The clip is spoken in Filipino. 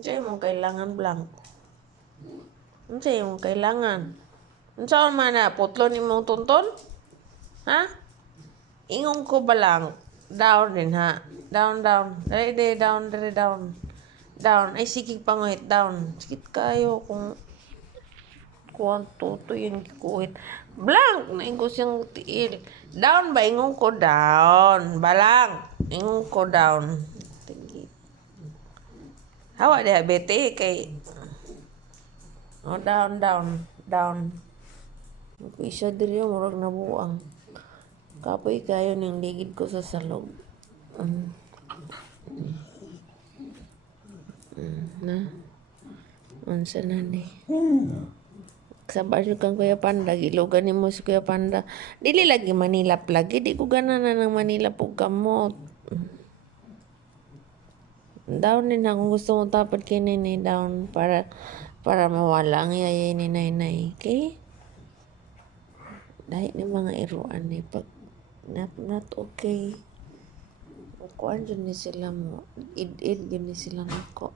Unsay imong kailangan blank? Unsay imong kailangan? Unsaon man na putlon imong tunton? Ha? Ingon ko ba lang? Down din ha. Down. Dali, down, dali, down. Down. Ay, sige panguhit, down. Sikit kayo kung kuwan tuto yung gikuhit. Blank! Nain ko siyang tiil. Down ba? Ingon ko down. Balang. Ingon ko down. Hawa diha bete kay down. Isa diri murag nabuang. Kapoy kayo ning ligid ko sa salog. Na. Unsa na ni? Sabar jud kang Kuya Panda, gilugan nimo si Kuya Panda. Dili lagi manilap lagi, di ko gana na ng manilap og kamot. Down din kung gusto mo tapad kay Nenay down para mawala ang yayay ni Nay. Okay? Dahil ni mga iruan ni pag not okay. Kuan dyan ni sila mo. Id dyan ni sila nako.